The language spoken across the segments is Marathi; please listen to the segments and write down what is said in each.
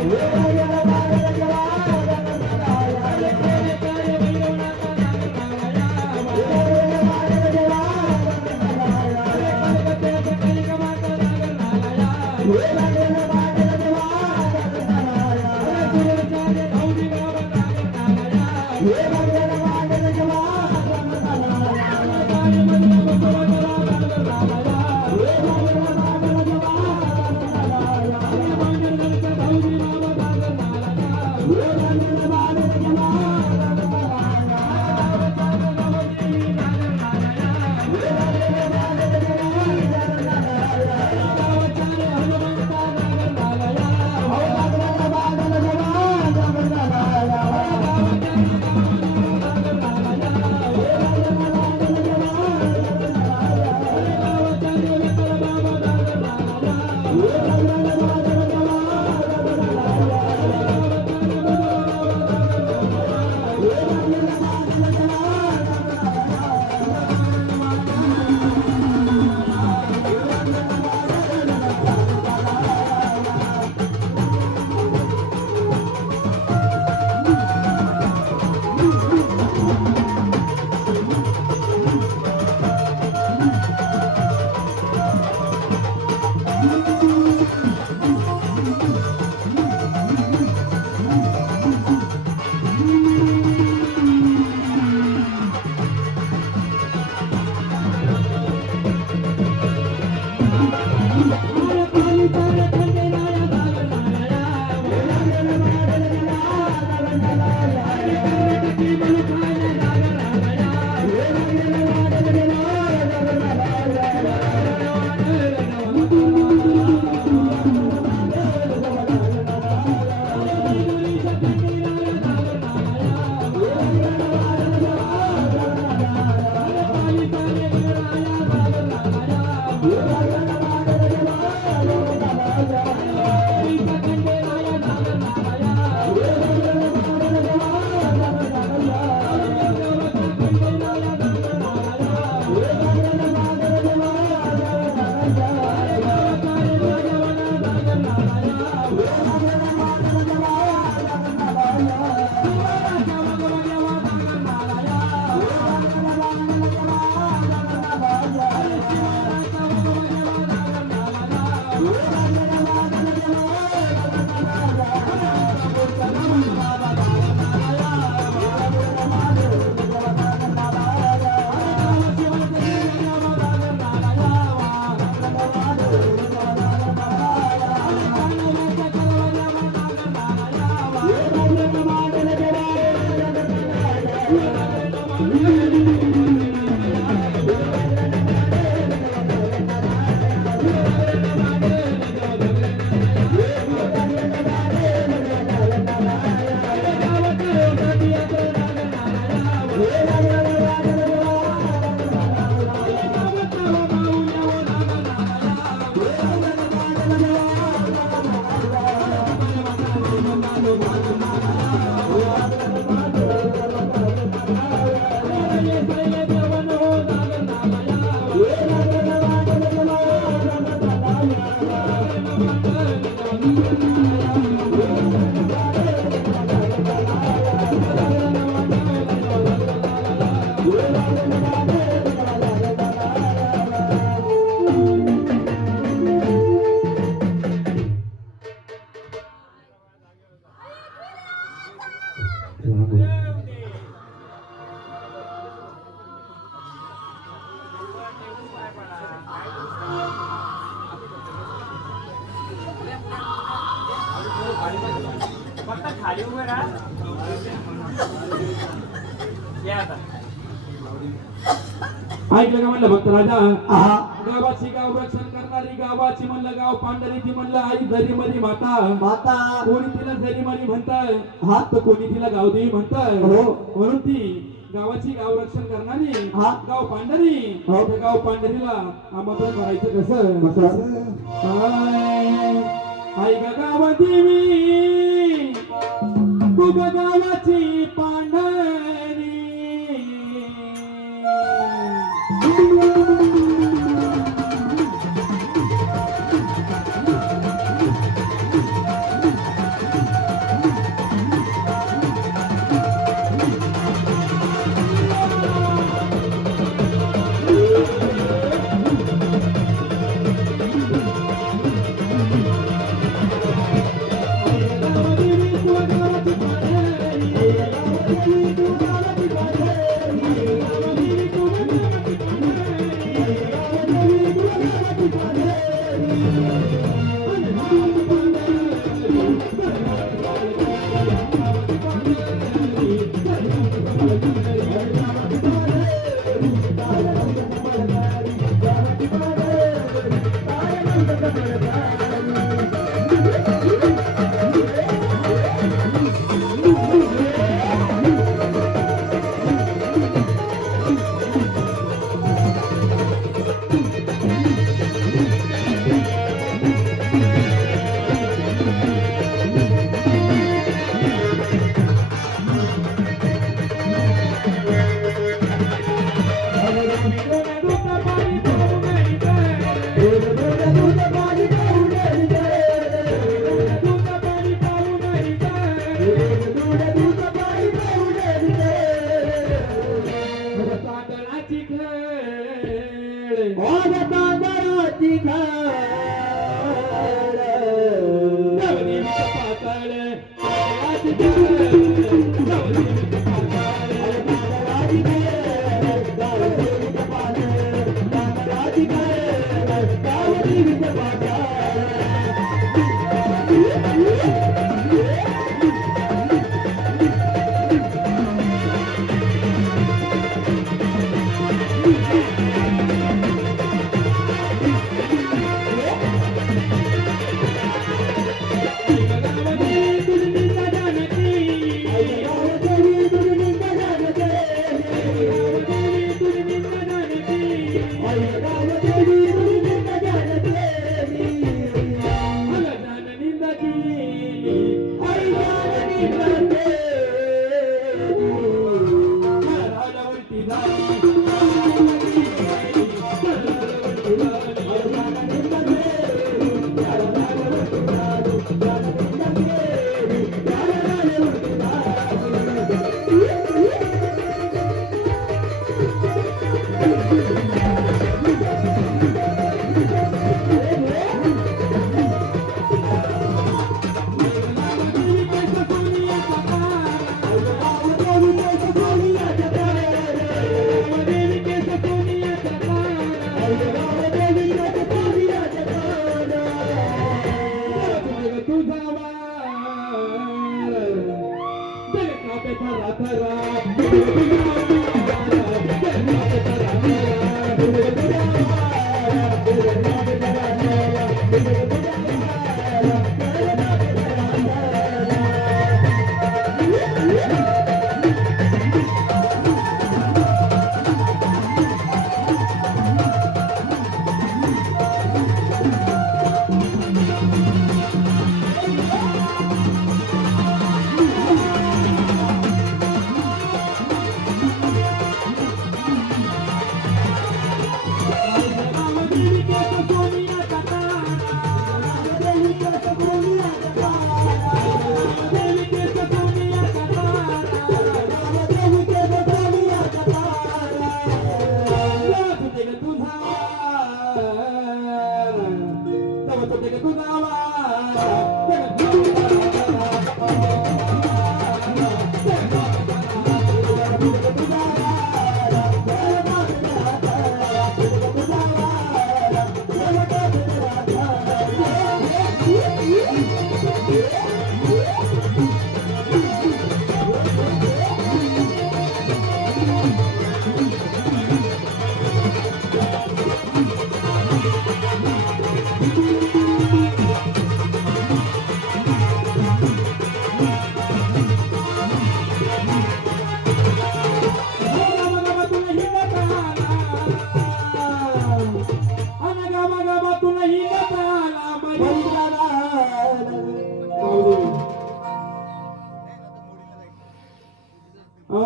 Oh खाली उभे राहा ऐकलं का म्हणलं भक्त राजा गावाची गाव रक्षण करणारी गावाची म्हणलं गाव पांढरी ती म्हणलं आई जरी मरी माता माता कोणी तिला जरी मरी म्हणताय हा तर कोणी तिला गावदेवी म्हणताय म्हणून ती गावाची गाव रक्षण करणारी गाव पांढरी गाव पांढरीला आमंत्रण करायचं कसं आई गा गावदेवी तू गावाची पांढरी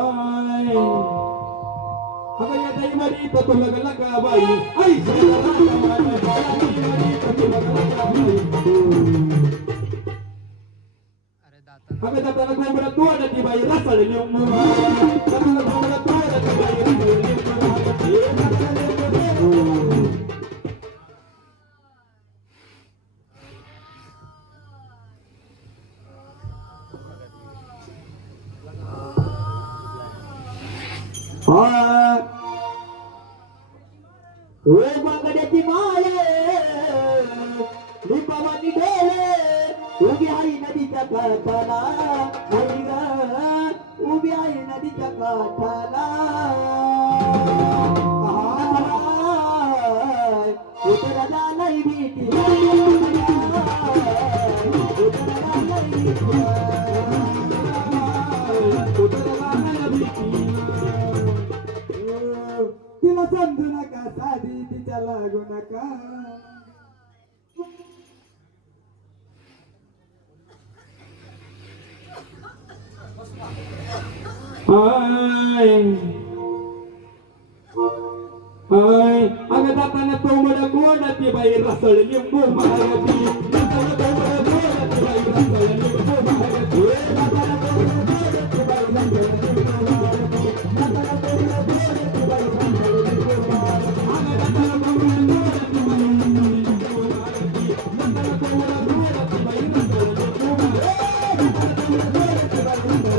आय अगं या दैवानी तर तू लगला का बाई आई अगं जाताना कोंबडा तू अडती बाई रसाळली जाताना कोंबडा तू अडती बाई बांगड्याची माये लिंबावानी डोळे उभी आई नदीच्या काठाला आई ग उभी आई नदीच्या काठाला उतरला नाही भीती उतरला नाही तिला समजू नका साधी तिच्या लागू नका अगं जाताना कोंबडा कोंडाती बाई रसळ लिंबू महागती जाताना कोंबडा कोंडाती बाई रसळ लिंबू महागती जाताना कोंबडा कोंडाती बाई रसळ लिंबू महागती जाताना कोंबडा कोंडाती बाई रसळ लिंबू महागती अगं जाताना कोंबडा कोंडाती बाई रसळ लिंबू महागती जाताना कोंबडा कोंडाती बाई रसळ लिंबू महागती जाताना कोंबडा कोंडाती बाई रसळ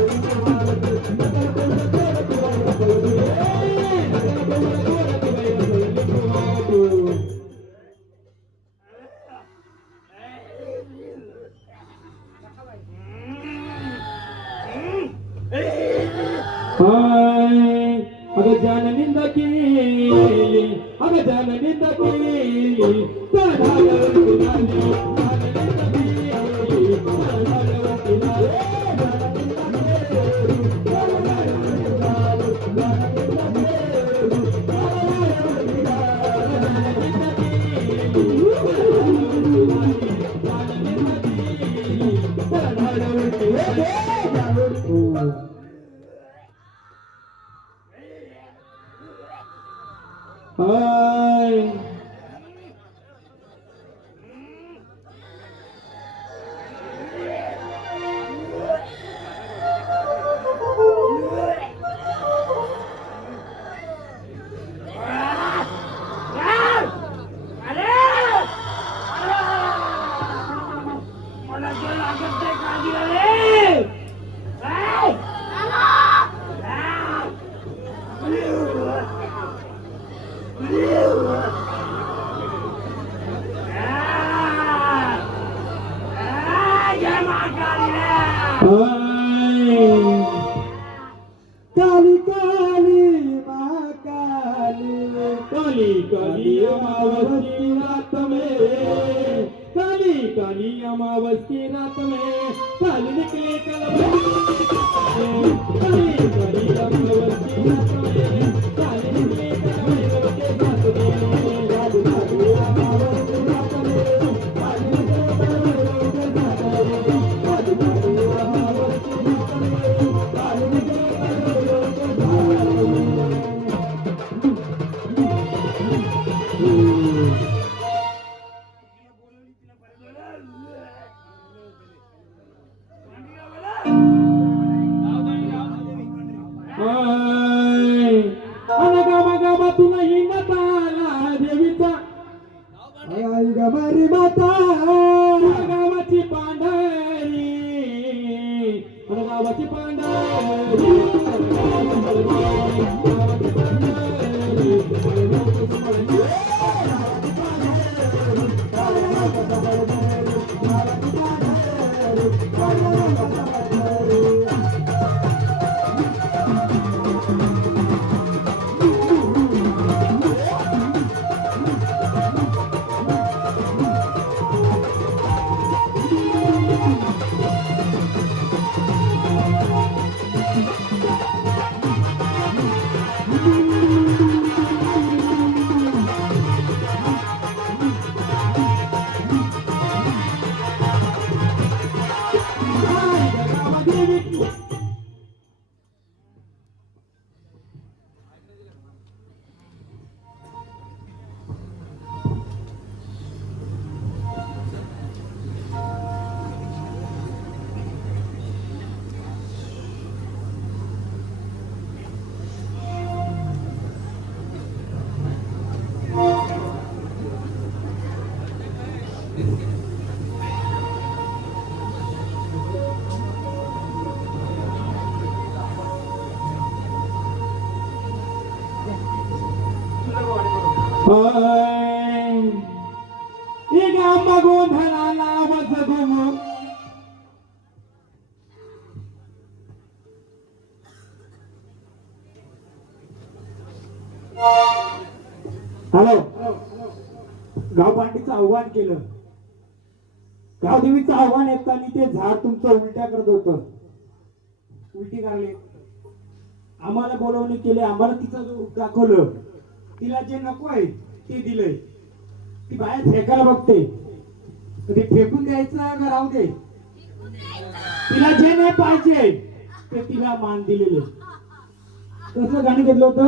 लिंबू महागती जाताना कोंबडा कोंडाती बाई रसळ अगं जाननिंद केली अगं जाननिंद केली तर झाल्यावरती झाली जाननिंद केली तर झाल्यावरती झाली हाय काली काली माँ काली काली काली अमावस की रात में काली काली अमावस की रात में काली निकले काली काली अमावस की रात में काली निकले कलवल के साथ में काली काली अमावस की रात में काली निकले कलवल के साथ में काली काली अमावस की रात में काली निकले तुला हिंगत आला देवीचा आई गमारी माता गावाची पांढरी गावाची पांढरी एक आंबा गोंधळाला आवाज घुमू हॅलो गाव पांडीचं आव्हान केलं गावदेवीचं आव्हान येताना ते झाड तुमचं उलट्या करत होत उलटी काढली आम्हाला बोलवणी केली आम्हाला तिचं रूप दाखवलं तिला जे नको आहे ते दिलंय ती बाहेर फेकायला बघते तर ते फेकून द्यायचं का राहू दे तिला जे नाही पाहिजे ते तिला मान दिलेले कसं गाणं घेतलं होतं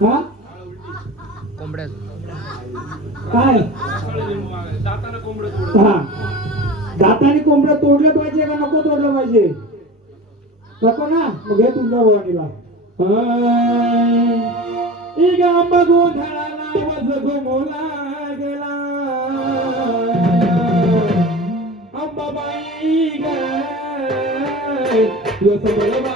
हा काय हा दाताने कोंबडं तोडलं पाहिजे का नको तोडलं पाहिजे नको ना मग हे तुझ्या भवानीला एक आंबा गोंधळाला आवाज घुमवला गेला अंबाबाई ग तुझं सबळ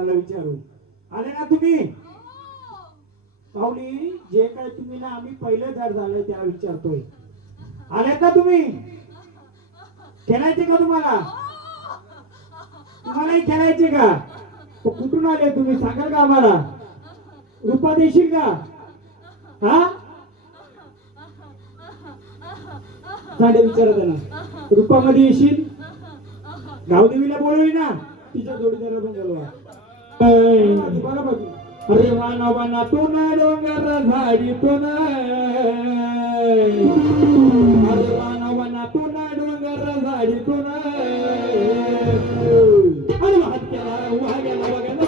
वाजलं विचारू आले ना तुम्ही पाहुली जे काय तुम्ही ना आम्ही पहिलं झाड झालंय त्याला विचारतोय आलेत ना तुम्ही खेळायचे का तुम्हाला तुम्हालाही खेळायचे का कुठून आले तुम्ही सांगाल का आम्हाला रूपा देशील का हा साडे विचारा त्यांना रूपामध्ये येशील गावदेवीला बोलवली ना तिच्या जोडीदार पण बोलवा अरे वाना वाना तो ना डोंगर झाडी तो ना अरे वाना वाना तो ना डोंगर झाडी तो ना अरे हात केला वाग्याला वाग्याला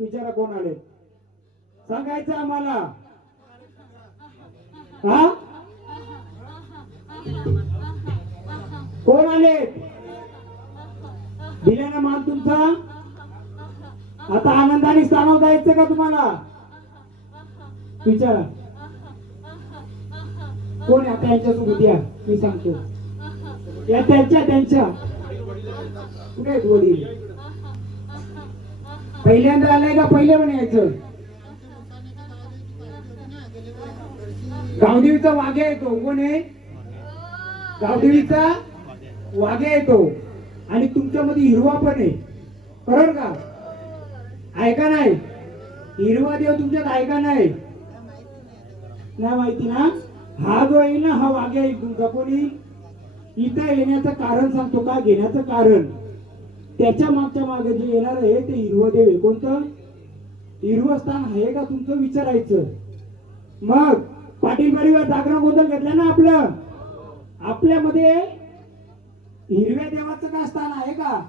विचारा कोण आले सांगायचं आम्हाला हा कोण आले दिले ना मान तुमचा आता आनंदाने स्थानावर जायचं का तुम्हाला विचारा कोण आता यांच्यासोबत या मी सांगतो या त्यांच्या कुठे आहेत वडील पहिल्यांदा आलाय का पहिले पण यायचं गावदेवीचा वाघे येतो कोण आहे गावदेवीचा वाघे येतो आणि तुमच्यामध्ये हिरवा पण आहे बरोबर का ऐका नाही हिरवा देव तुमच्यात आहे का नाही? नाही माहिती ना? हा जो येईल ना, हा वाघ्या येईल तुमचा. कोणी इथं येण्याचं कारण सांगतो का? घेण्याचं कारण त्याच्या मागच्या मागे जे येणार आहे ते हिरवं देव आहे. कोणतं हिरवं स्थान आहे का तुमचं विचारायचं. मग पाटील परिवार जागरण गोंधळ घेतलं ना आपलं. आपल्यामध्ये हिरव्या देवाचं काय स्थान आहे का?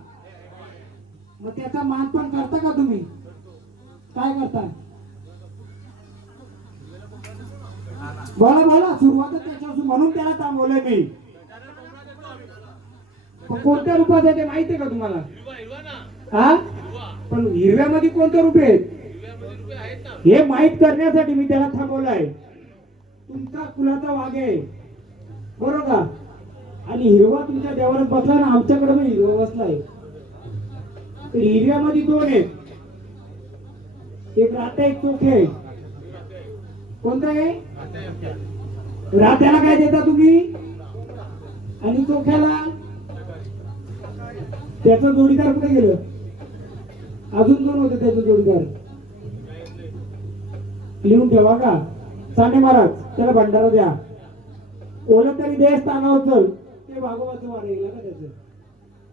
मग त्याचा मानपान करता का तुम्ही? काय करता? बोला बोला, सुरुवात त्याच्यापासून, म्हणून त्याला थांबवलंय मी. पण कोणत्या रूपात आहे ते माहितीये का तुम्हाला? हा, पण हिरव्यामध्ये कोणतं रूप आहे हे माहित करण्यासाठी मी त्याला थांबवलंय. तुमचा कुलाचा वाघ आहे बरोबर का? आणि हिरवा तुमच्या देवाला बसला ना, आमच्याकडे पण हिरवा बसलाय. तर हिरव्यामध्ये दोन आहेत, एक राता एक चोखे. कोणतं आहे? रात्याला काय देता तुम्ही आणि चोख्याला? त्याचं जोडीदार कुठे गेलं? अजून दोन होते त्याचं जोडीदार, लिहून ठेवा का? साने महाराज त्याला भंडारा द्या. ओलं तरी देह स्थानावर चल. ते वाघोबाचं वार येईल का त्याचं?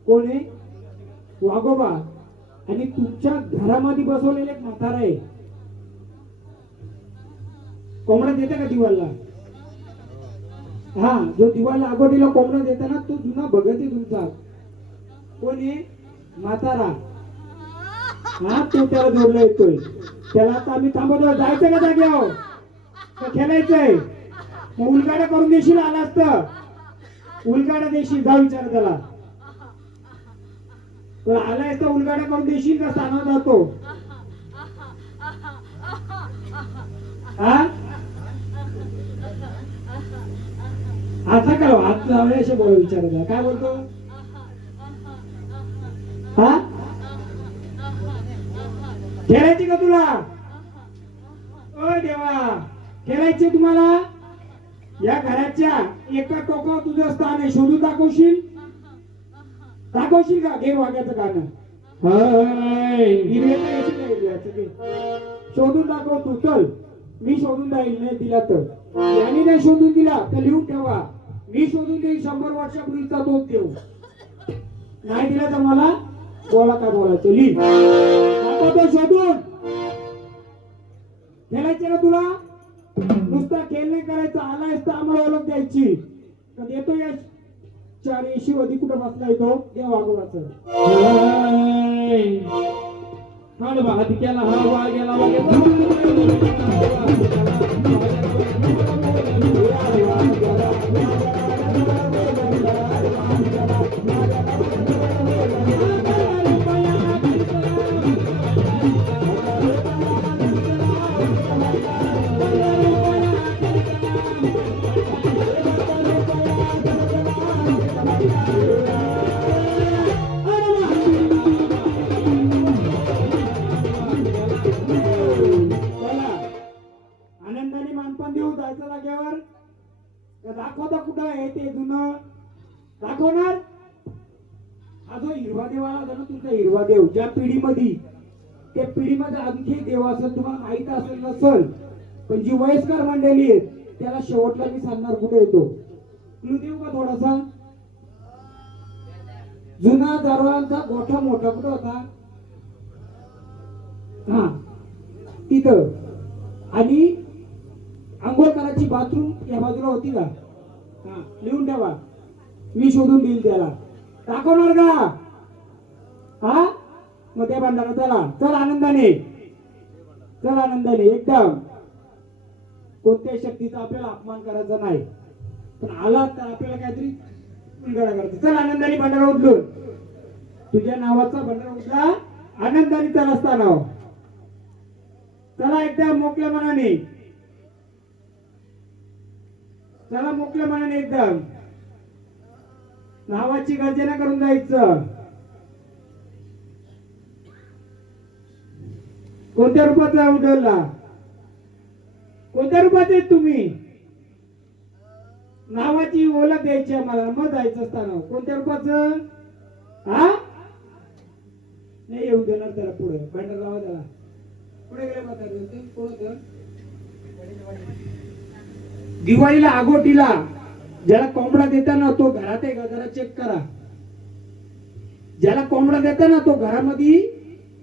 कोण आहे? वाघोबा. आणि तुमच्या घरामध्ये बसवलेले एक म्हातारा आहे. कोंबडा देता का दिवाळला? हा, जो दिवाळला अगोदीला कोंबडा देता ना, तो जुना भगत आहे तुमचा. कोण आहे? म्हातारा. हा, तो त्याला जोडला येतोय. त्याला आता आम्ही थांबवतो. जायचं का जाग्यावर? का खेळायचंय? मग उलगाडा करून देशील? आला असतं उलगाडा देशील, जा विचार त्याला. आलाय तर उलगाडा करून देशील का? स्थानावर जातो. हा, आता का हात लावले असे बोल विचारायचा. काय बोलतो? हा, खेळायची का तुला? ओ देवा, खेळायची तुम्हाला? या घराच्या एका टोकावर तुझं स्थान आहे. शोधून दाखवशील? दाखवशील का? घे वाघ्याचं गाणं. शोधून दाखव तू. चल, मी शोधून देईल. नाही दिला तर, यांनी नाही शोधून दिला तर लिहून ठेवा. मी शोधून देईल 100 वर्षापूर्वीचा तोच देव. नाही दिला तर मला बोला काय बोलायचं. लिह तो शोधून. खेळायचे ना तुला? नुसता खेळ नाही करायचा. आलायस तर आम्हाला ओळख द्यायची. तर येतो या 480 वधी कुठं बसला येतो? देव वाघोबाचं. हाड भात केला हा वाघ्याला आनंदाने मानपान देऊ. जायचं जागेवर. दाखवता कुठं आहे ते जुनं दाखवणार. हा जो हिरवा देव आला होता ना तुमचा, हिरवा देव, ज्या पिढीमध्ये, त्या पिढीमध्ये आणखी देव असेल तुम्हाला माहित असेल नसल, पण जी वयस्कर मंडळी आहेत त्याला शेवटला मी सांगणार कुठे येतो. क्लू देऊ का थोडासा? जुना दरवाजांचा गोठा मोठा कुठं होता? हा, तिथं. आणि आंघोळ करायची बाथरूम या बाजूला होती का? हा, लिहून ठेवा. मी शोधून देईल त्याला. दाखवणार का? हा, मग त्या भांडारा चला. चल आनंदाने, चल आनंदाने एकदम. कोणत्याही शक्तीचा आपल्याला अपमान करायचा नाही. पण आला तर आपल्याला काहीतरी उलगडा करायचा. चल आनंदाने भांडारा उचलून. तुझ्या नावाचा भांडारा उचला. आनंदाने चल असता नाव. चला एकदम मोकळ्या मनाने. चला मोकळ्या मनाने एकदम. नावाची गर्जना करून जायचं. कोणत्या रूपाचा उडवला? कोणत्या रूपात आहेत तुम्ही? नावाची ओळख द्यायची आम्हाला. मग जायचं असताना कोणत्या रूपाचं? हा, नाही येऊन देणार त्याला पुढे. भांडर लावा त्याला. पुढे गेले म्हातारे ते कोण होतं? दिवाळीला आगोटीला ज्याला कोंबडा देता ना तो घरात आहे का जरा चेक करा. ज्याला कोंबडा देता ना तो घरामध्ये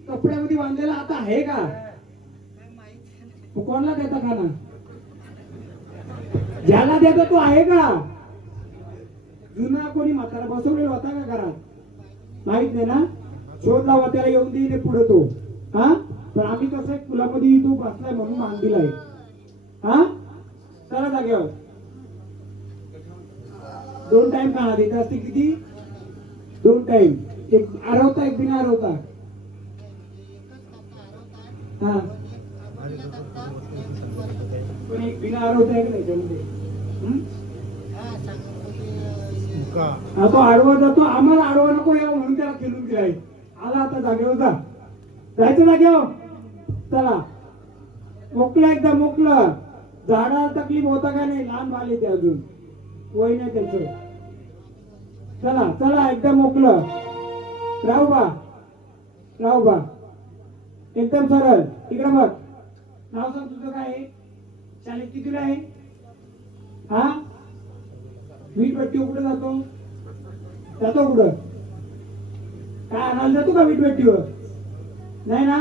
कपड्यामध्ये बांधलेला आता आहे का? कोणाला देता खाना? ज्याला देता तो आहे का? जुना कोणी म्हातारा बसवलेला होता का घरात? माहित नाही ना. शोध लावा त्याला येऊन देईन पुढे तो. हा पण आम्ही कसं फुलामध्ये तो बसलाय म्हणून मान दिलाय. हा चला जागेवर 2 टाइम खाना देत असते. किती? 2 टाइम. एक आरवता एक बिना आरवता. हा पण एक बिना आरवता आहे का त्याच्यामध्ये? हा तो आडवा जातो. आम्हाला आडवा नको यावं म्हणून त्याला खेळून दिलाय. आला आता जागेवर जा. जायचं जागेवर. चला मोकळं एकदम मोकळं. झाडाला तकलीफ होता का नाही? लहान बाले ते अजून वय नाही त्यांचं. चला चला एकदम मोकळं. राहू बा राहू बा एकदम सरळ. इकडे बघ. नाव सांग तुझं काय आहे? शाळेत कितीला आहे? हा वीटभट्टी कुठे जातो? जातो कुठं? काय आणायला जातो का वीटभट्टीवर? नाही ना.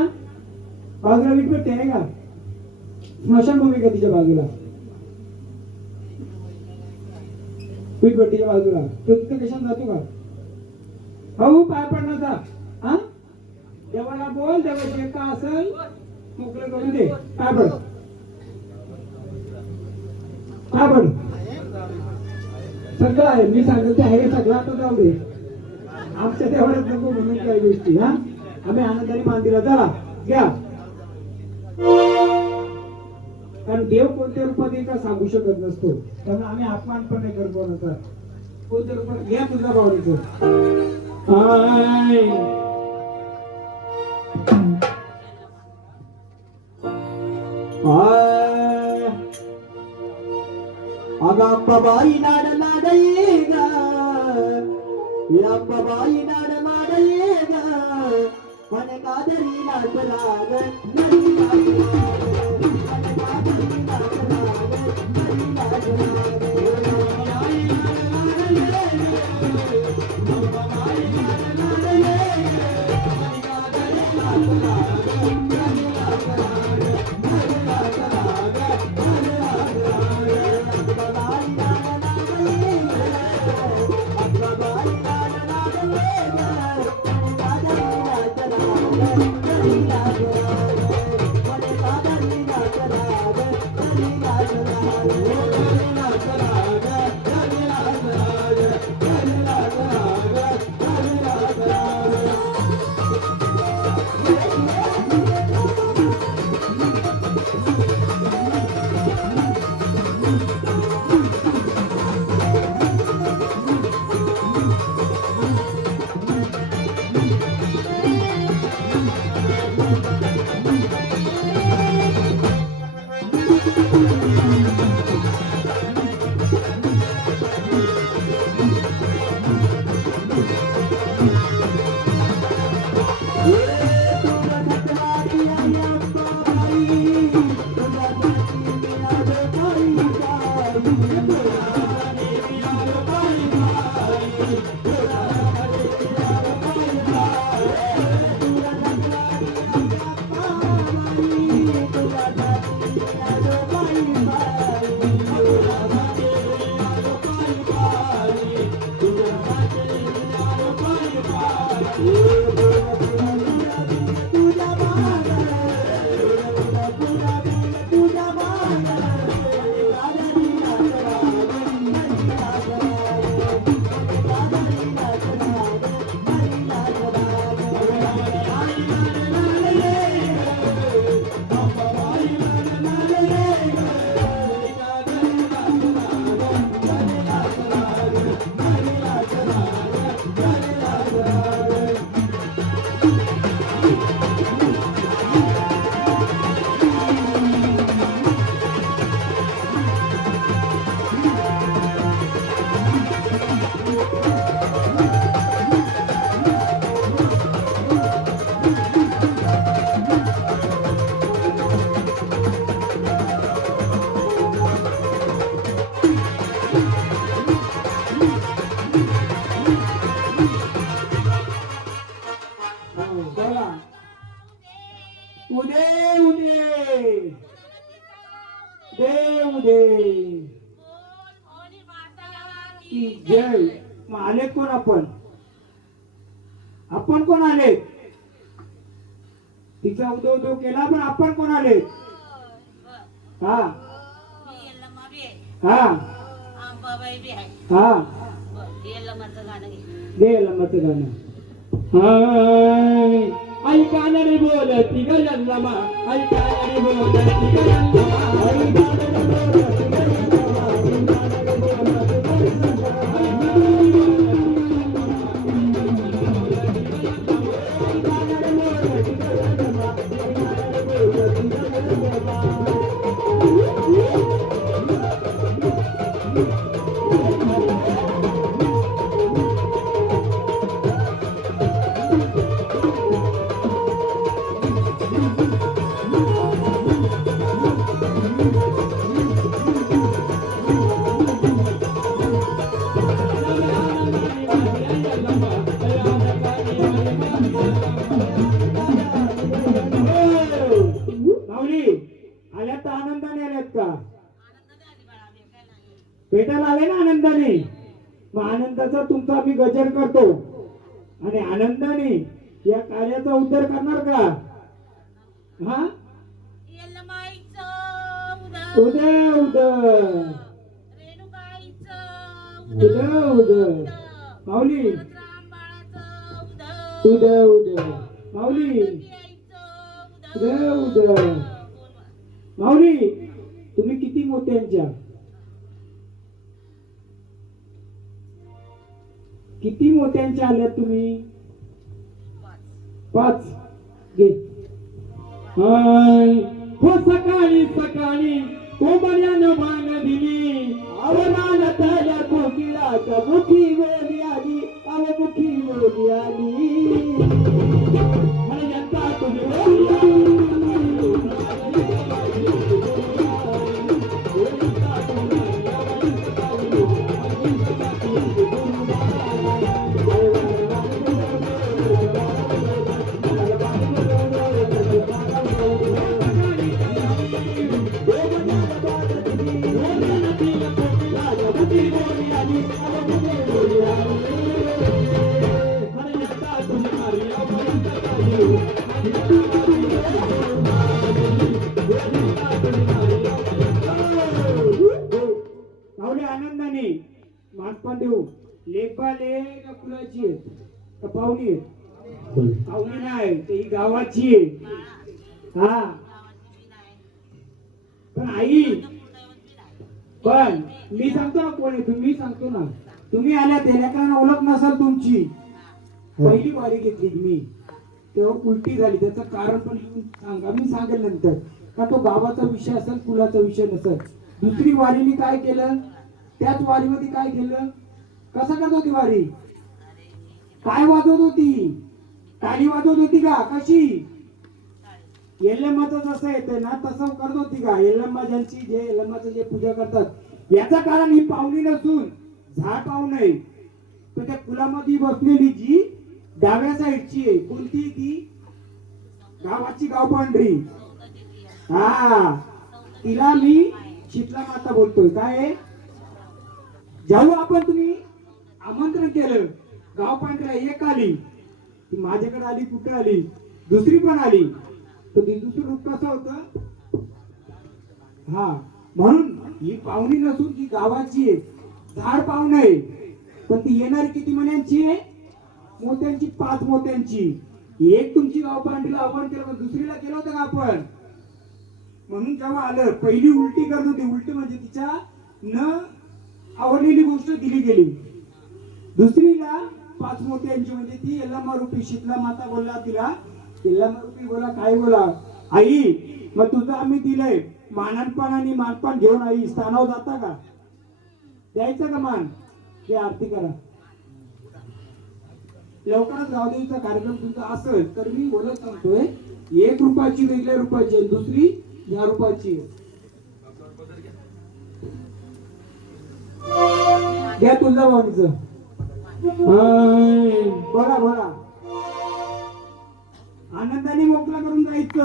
बाजूला वीटभट्टी आहे का? स्मशानभूमी का तिच्या बाजूला? वीटभट्टीच्या बाजूला. तो तिथं कशाने जातो का? भाऊ पाय पडण्याचा. हा देवाला बोल. देवा जे का असेल मोकळं करून दे. पाय पड. पाय पड. सगळं आहे. मी सांगितलं ते आहे सगळं. आता जाऊ दे. आमच्या तेवढ्याच नको म्हणून काही गोष्टी. हा आम्ही आनंदाने मान दिला. चला घ्या. कारण देव कोणत्या रूपात येईल का सांगू शकत नसतो. त्यामुळे आम्ही अपमान पण नाही करतो कोणाचा. कोणत्या रूपात घ्या तुझ्या भावनेचं. अंबाबाई नाड लाडये ग. अंबाबाई नाड लाडये ग. मन कादरी नाच राग नदी नाच राग. मन कादरी नाच राग नदी नाच राग. अंबाबाई नाड लाडये ग. अंबाबाई नाड लाडये ग. मन कादरी नाच राग नदी नाच राग. नदी नाच राग नदी नाच राग. अंबाबाई नाड लाडये ग. अंबाबाई नाड लाडये ग. मन कादरी नाच राग नदी नाच राग. मन कादरी नाच राग नदी नाच राग. नदी नाच राग नदी नाच राग. नदी नाच राग नदी नाच राग. कोण आपण? आपण कोण आले? तिचा उदो उदो केला, पण आपण कोण आले? हा हा हा घे लम्माचं गाणं. हाय ऐका रे बोलती ग यल्लमा, ऐका रे बोलती ग यल्लमा. माऊली आल्यात तर आनंदाने आल्यात का? भेटायला आले ना आनंदाने. मग आनंदाचा तुमचा आम्ही गजर करतो आणि आनंदाने या कार्याचा उद्धार करणार का? हा उदय उदय उदय उदय माऊली उदय उदय माऊली उदय उदय माऊली. तुम्ही किती मोत्यांच्या? किती मोत्यांच्या आल्या तुम्ही? 5 घे. हाय हो सकाळी सकाळी कोंबड्यानं बाण दिली, आवनाला त्याला कोकिळाच्या मुठी बोली आली, अव मुठी बोली आली. आणि यंदा तुम्ही माऊली आनंदाने मानपान देऊ. लेखबाले का कुलाची आहे का पाहुणी आहे? पाहुणी नाही, ते ही गावाची आहे. हा पण आई, पण मी सांगतो ना कोण आहे तुम्ही, सांगतो ना. तुम्ही आल्या त्याला कारण ओळख नसेल तुमची. पहिली वारी घेतली मी तेव्हा उलटी झाली, त्याचं कारण पण लिहून सांगा, मी सांगेल नंतर. का तो गावाचा विषय असेल, कुलाचा विषय नसेल. दुसरी वारीने काय केलं, त्याच वारीमध्ये काय केलं, कसं करत होती वारी, काय वाजवत होती, टाळी वाजवत होती का, कशी यल्लम्माचं जसं येते ना तसं करत होती का? यल्लम्मा ज्यांची जे यल्लम्माचं जे पूजा करतात याचं कारण ही पाहुणी नसून झाड पाहू नये, तर त्या कुलामध्ये बसलेली जी डाव्या साईडची आहे कोणती, ती गावाची गावपांढरी. हा तिला मी शीतला माता बोलतोय. काय जेव्हा आपण तुम्ही आमंत्रण केलं गावपांढऱ्या एक आली, ती माझ्याकडे आली, कुठे आली, दुसरी पण आली, तर ती दुसरं रूप कसं होतं? हा म्हणून ही पाहुणी नसून ती गावाची आहे, झाड पाहू नये. पण ती येणारी किती मण्यांची आहे? मोत्यांची, 5 मोत्यांची. एक तुमची गावपांढरीला आव्हान केलं, पण दुसरीला केलं होतं का आपण? म्हणून जेव्हा आलं पहिली उलटी करत होती, उलटी म्हणजे तिच्या न आवडलेली गोष्ट दिली गेली. दुसरीला 5 मोत्यांची म्हणजे ती यल्लम्मा रूपी शीतला माता बोलला तिला, यल्लम्मा रूपी बोला, काय बोला, आई मग तुझं आम्ही दिलंय मानानपान आणि मानपान घेऊन आई स्थानावर जाता का? द्यायचं का मान? ते आरती करा. लवकरच गावदेवीचा कार्यक्रम तुमचा असेल तर मी बोलत सांगतोय, 1 रुपयाची वेगळ्या रुपयाची आहे, दुसरी या रुपयाची आहे. घ्या तुझ्या भावनीचं. बोला बोला, आनंदाने मोकळा करून जायचं.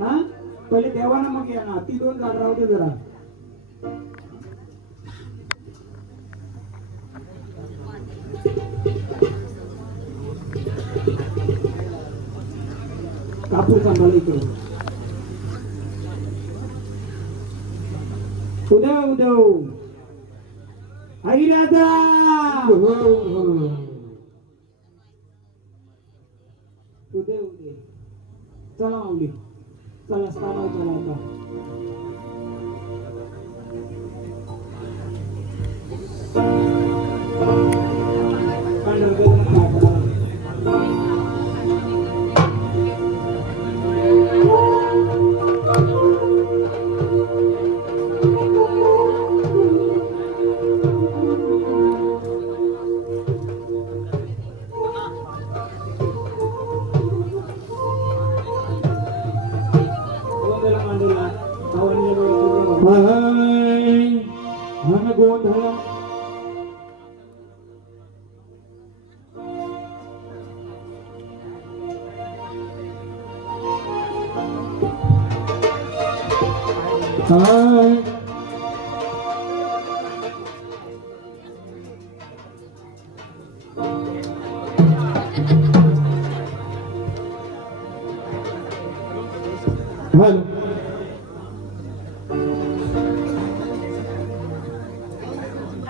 हा पहिले देवाना मग या ना, ती 2 झाड राहू दे जरा. लाकूड सांभाळ इकडे. उद्या उद्या आई राजा उदे उदे चला माऊली चला स्थानावर चला आता. गोंधळ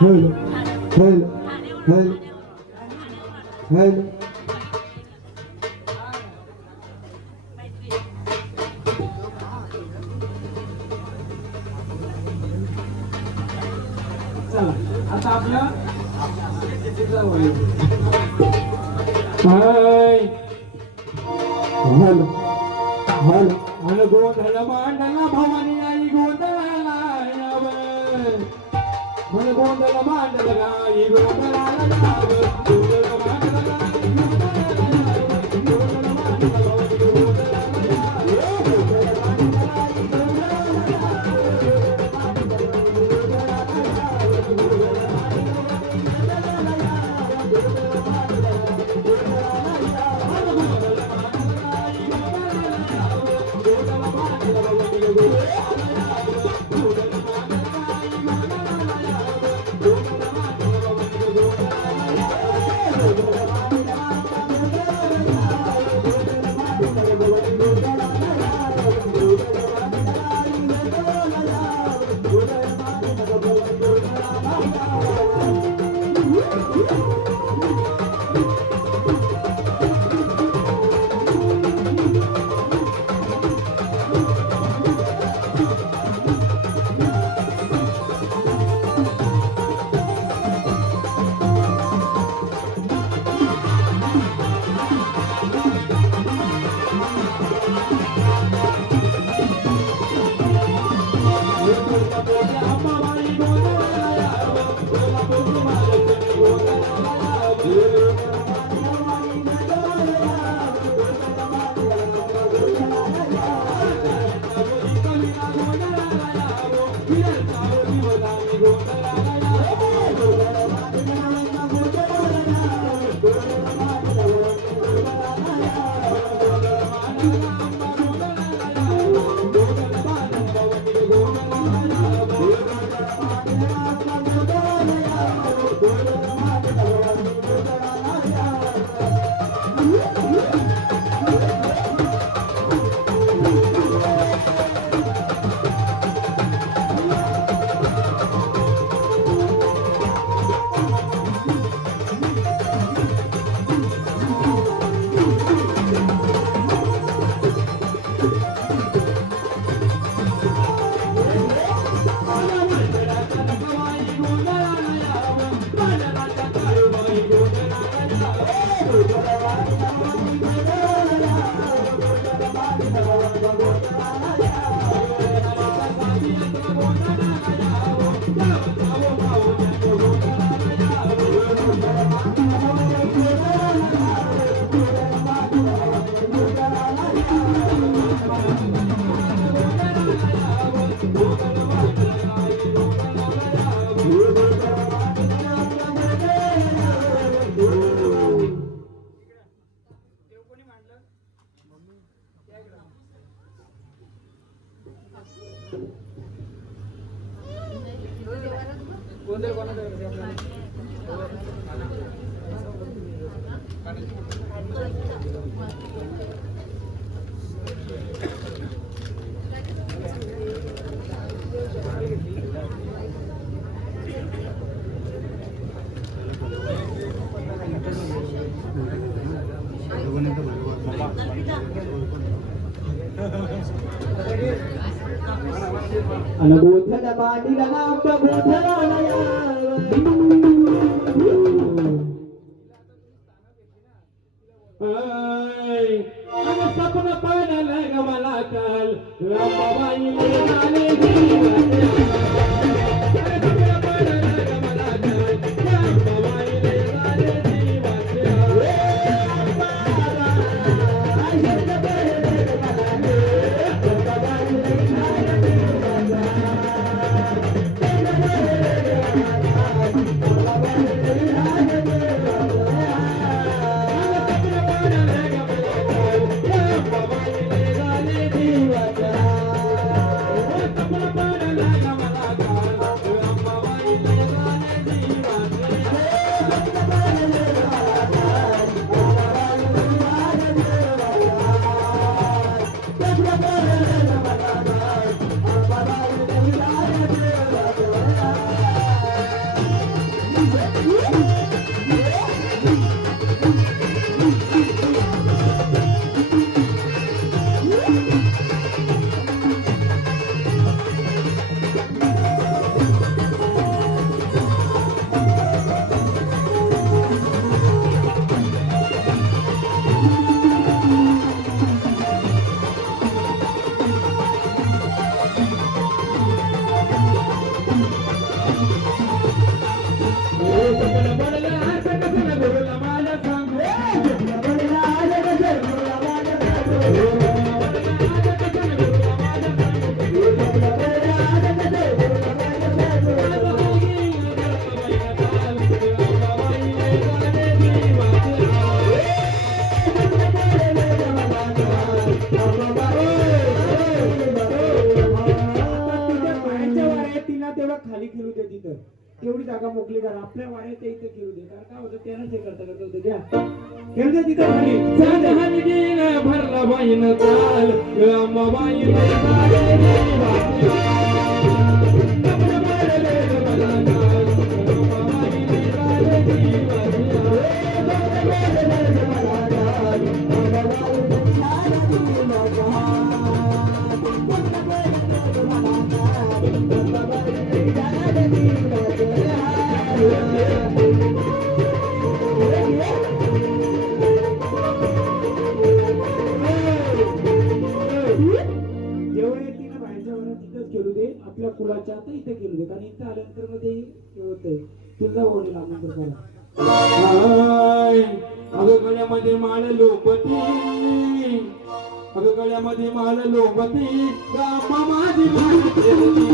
हेलो हेलो हेलो हेलो चला आता आपल्या हेलो हेलो अन गोंधळ मांडला भवानी आई गोंधळाला यावं. मन गोंधळ मांडला गाई गोंधळाला यावं. गोंधळ मांडला गाई गोंधळाला यावं. गोंधळ मांडला भवानी गोंधळाला यावं. गोंधळ मांडला गाई गोंधळाला यावं. आणि बोध बोधन मांडीला नाव बोधनाला यावं. अगं स्वप्न पाण्याला ग मला काल रंबाबाई झाले जीवाचे अरे स्वप्न पाण्याला ग मला काल रंबाबाई झाले जीवाचे तेवढा खाली खेळू दे तिथं तेवढी जागा मोकळी करा आपल्या वाड्यात ते इथे खेळू दे कारण काय होतं त्यानं ते करता होतं घ्या खेळू दे तिथं खाली भरला बाईन चाल रंबाबाई झाले खेळू दे आपल्या कुलाच्या आता इथे खेळू दे कारण इथे आल्यानंतर मध्ये हे होतंय तुझा ओढेल आमंत्रण अगं गळ्यामध्ये माळ लोपती अगं गळ्यामध्ये माळ लोपती रामा माझी माळ खेळती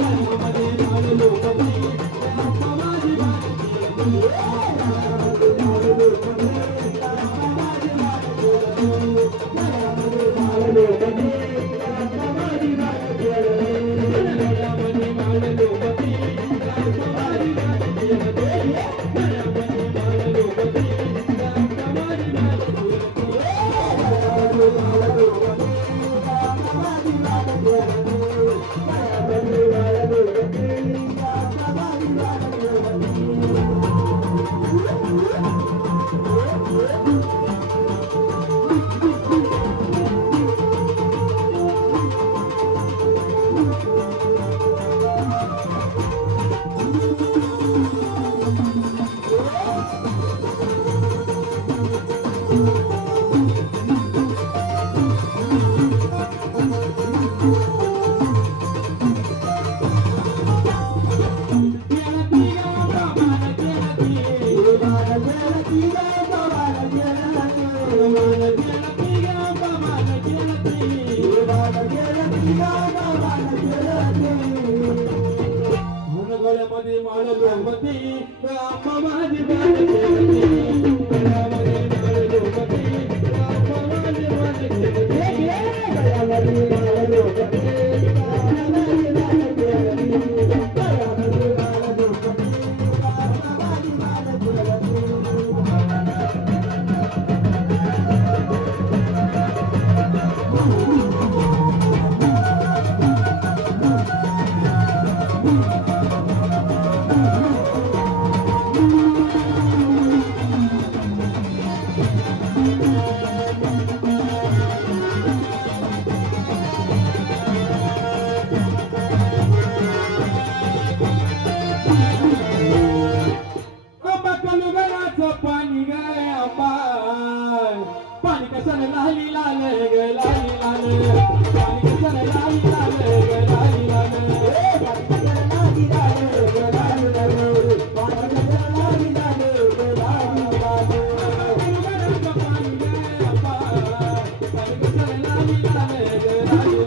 गळ्यामध्ये माळ लोपती रामा माझी माळ खेळती माळ लोपती रामा माझी माळ खेळती गळ्यामध्ये माळ लोपती रामा माझी माळ खेळती गळ्यामध्ये माळ लोपती रामा माझी माळ खेळती गळ्यामध्ये माळ लोपती रामा माझी माळ खेळती Bye. गुलगुलाचं पाणी ग आंबा पाणी कशाने लाली लाल ग लाली लाल पाणी कशाने लाली लाल ग लाली लाल गुलगुलाचं पाणी ग आंबा पाणी कशाने लाली लाल ग लाली लाल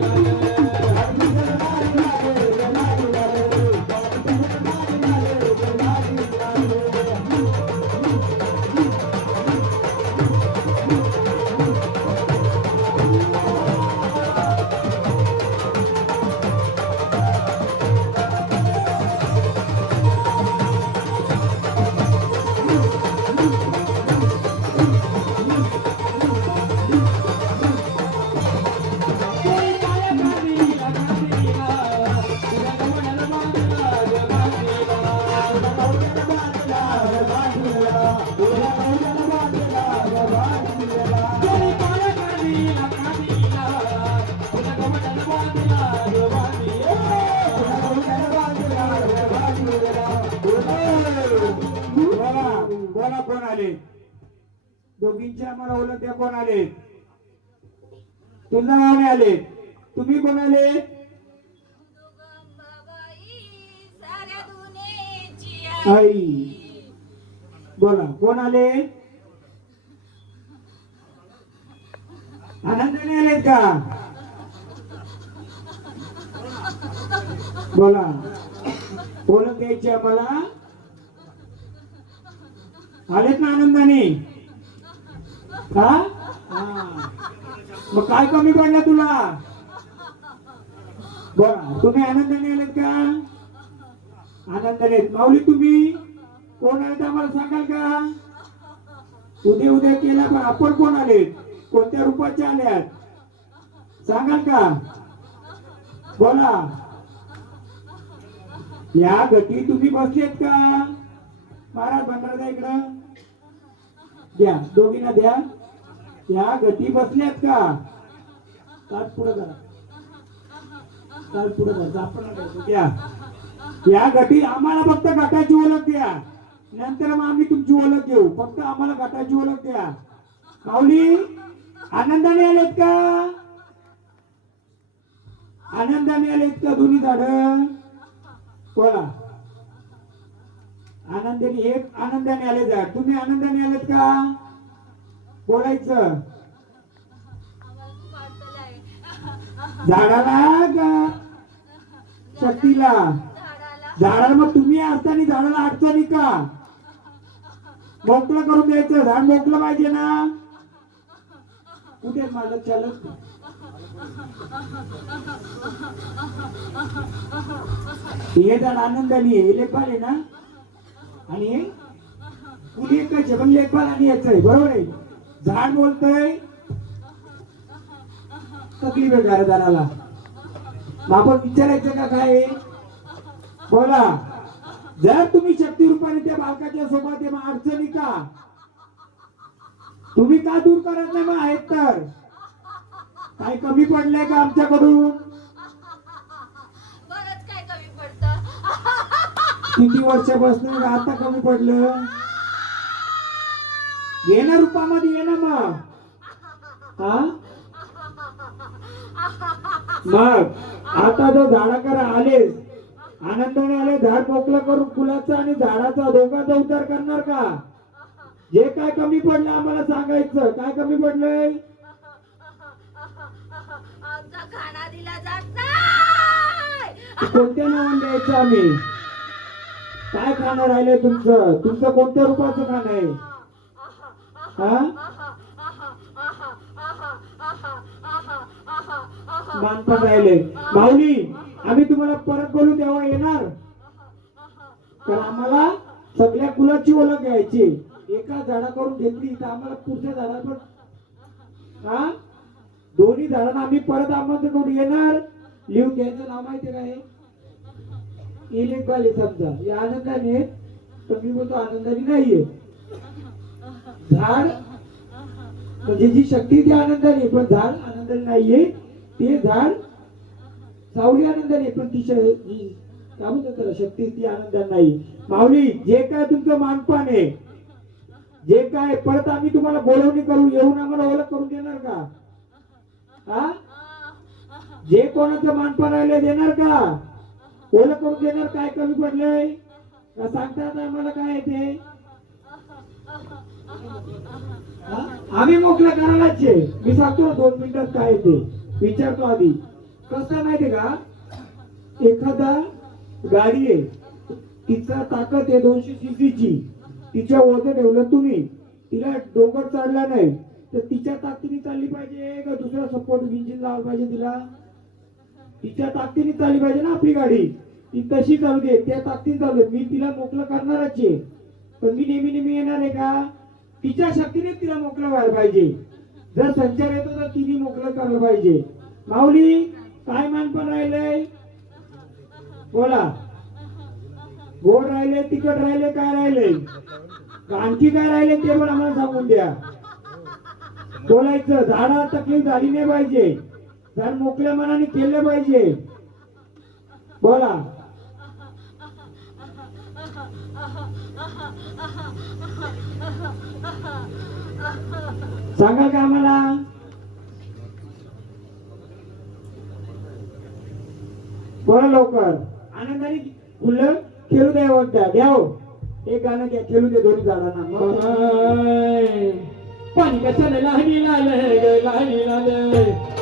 बोला कोण आले दोघींच्या आम्हाला ओळख कोण आले तुझं नाव नाही आले तुम्ही कोण आले आई बोला कोण आले आनंदाने आलेत का बोला ओळख द्यायची आम्हाला आलेत ना आनंदाने हा मग काय कमी पडलं तुला बोला तुम्ही आनंदाने आलेत का आनंदाने माऊली तुम्ही कोण आले आम्हाला सांगाल का उद्या उद्या केला पण आपण कोण आले कोणत्या रूपाचे आल्यात सांगाल का बोला या गटी तुम्ही बसलेत का महाराज भंडारा इकडं द्या दोघींना द्या या गटी बसल्यात का ताट पुढे करा ताट पुढे करा आपण द्या या गटी आम्हाला फक्त गटाची ओळख द्या नंतर मग आम्ही तुमची ओळख घेऊ फक्त आम्हाला गटाची ओळख द्या माऊली आनंदाने आलेत का आनंदाने आलेत का दोन्ही झाड बोला आनंदाने हे आनंदाने आले झाड तुम्ही आनंदाने आलेत का बोलायचं झाडाला का शक्तीला झाडाला मग तुम्ही असताना झाडाला अडचणी का मोकळं करून द्यायचं झाड मोकळं पाहिजे ना कुठे मालक चालक हे झाड आनंदाने हे लेखपाल आहे ना आणि हे कुणी एकच आहे पण लेखपाल आणि याच आहे बरोबर आहे झाड बोलतय तकलीफ आहे घरदाराला मग आपण विचारायचं का काय बोला जर तुम्ही शक्ती रूपाने त्या बालकाच्या सोबत आहे मग अडचणी का तुम्ही का दूर करत नाही मग आहेत तर काय कमी पडलंय का आमच्याकडून बरंच काय कमी पडतं किती वर्षापासून आता कमी पडलं ये ना रूपामध्ये ये ना मग हा मग आता जर झाडाकडे आलेस आनंदाने आले झाड मोकळं करून फुलाचा आणि झाडाचा दोघांचा उद्धार करणार का जे काय कमी पडलं आम्हाला सांगायचं काय कमी पडलंय आमचा खाना दिला जात नाही कोणत्या नावाने द्यायचं आम्ही काय खाणं राहिलंय तुमचं कोणत्या रूपाचं खाणं आहे हा मानपान राहिले माऊली आम्ही तुम्हाला परत बोलू तेव्हा येणार तर आम्हाला सगळ्या कुलाची ओळख घ्यायची एका झाडाकडून घेतली तर आम्हाला पुढच्या झाडाकडून हा दोन्ही झाडांना आम्ही परत आमंत्रण येणार लिहून घ्यायचं नाव माहिती काय इलेक्ट्रॉनिक समजा या आनंदाने तर मी बोलतो आनंदाने नाहीये झाड म्हणजे जी शक्ती ती आनंदाने पण झाड आनंदाने नाहीये ते झाड सावली आनंदाने पण ती काय म्हणतो त्याला शक्ती ती आनंदाने नाही माऊली जे काय तुमचं मानपान आहे जे काय परत आम्ही तुम्हाला बोलवणी करू येऊन आम्हाला ओळख करून देणार का? हा जे कोणाचं मानपान राहिले देणार का? ओळख करून देणार? काय कमी पडलंय का सांगतात आम्हाला काय आहे ते? हा? आम्ही मोकळं करायलाच आहे. मी सांगतो 2 मिनिटात काय आहे ते विचारतो आधी. कसं माहितीये का, एखादा गाडी आहे तिचा ताकद आहे 200 cc ची, तिच्या वजन ठेवलं तुम्ही, तिला डोंगर चढला नाही तर तिच्या ताकदीने चालली पाहिजे का दुसरा सपोर्ट इंजिन लावलं पाहिजे? तिला तिच्या ताकदीने चालली पाहिजे ना आपली गाडी. ती तशी चालू दे, त्या ताकदीने चालू दे. मी तिला मोकळं करणारच आहे, पण मी नेहमी नेहमी येणार आहे का? तिच्या शक्तीने तिला मोकळं व्हायला पाहिजे. जर संचार येतो तर तिने मोकळं करायला पाहिजे. माऊली काय मानपण राहिलंय बोला? गोड राहिले, तिखट राहिले, काय राहिले, आणखी काय राहिले ते पण आम्हाला सांगून द्या. बोलायचं. झाडा तकलीफ झाली नाही पाहिजे, झाड मोकळ्या मनाने केलं पाहिजे. बोला. सांगा का आम्हाला? बोला लवकर. आनंदाने फुलं खेळू द्या. वाटतं द्या हो. एक गाणं घ्या, खेळू दे दोन्ही झाडांना. पाणी कशाने लाली लाल ग लाली लाल,